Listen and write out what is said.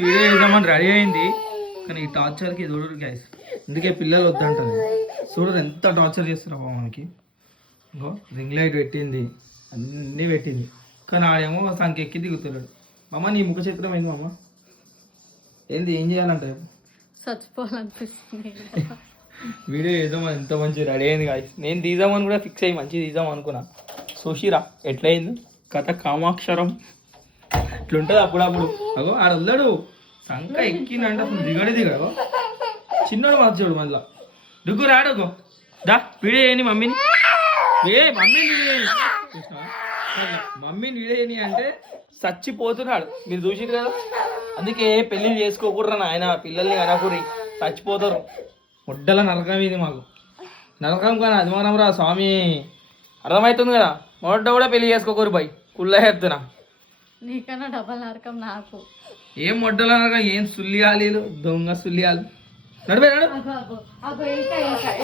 Video చేద్దామని ready అయింది కానీ ఈ టార్చర్కి చూడరు గైస్. అందుకే పిల్లలు వద్దంటారు. చూడరు ఎంత టార్చర్ చేస్తున్నారు మనకి. ఇంకో రింగ్ లైట్ పెట్టింది, అన్నీ పెట్టింది, కానీ ఆడేమో సంఖ్య ఎక్కి దిగుతున్నాడు. మామ నీ ముఖ చిత్రం ఏంది మామ? ఏంది ఏం చేయాలంటే చచ్చిపోవాలనిపిస్తుంది. వీడియో చేద్దామని ఎంత మంచి రెడీ అయింది గాయస్. నేను తీద్దామని కూడా ఫిక్స్ అయ్యి మంచిగా తీద్దాం అనుకున్నా. చూసిరా ఎట్లయింది కథ కామాక్షరం. ఇట్లుంటుంది అప్పుడప్పుడు. అగో ఆడ వదలడు, సంఖ ఎక్కిందంటే అసలు దిగడు. చిన్నోడు మార్చాడు మళ్ళా. దిగ్గు రాడుగో దా వీడియో చేయని మమ్మీని. మమ్మీని వీడియో చేయని అంటే చచ్చిపోతున్నాడు. మీరు చూసిరు కదా. అందుకే పెళ్ళిళ్ళు చేసుకోకూడరా నాయన, పిల్లల్ని అనకూరి చచ్చిపోతారు. ముడ్డల నరకం ఇది మాకు. నరకం కానీ అభిమానం రా స్వామి, అర్థమవుతుంది కదా. మొట్ట కూడా పెళ్లి చేసుకోకూరు బాయ్, కుళ్ళ చెప్తున్నా. నీకన్నా డబల్ నరకం నాకు. ఏం మొడ్డల నరకం, ఏం సుల్లియాలు, దొంగ సుల్లియాలు. నడిపోయినాడు.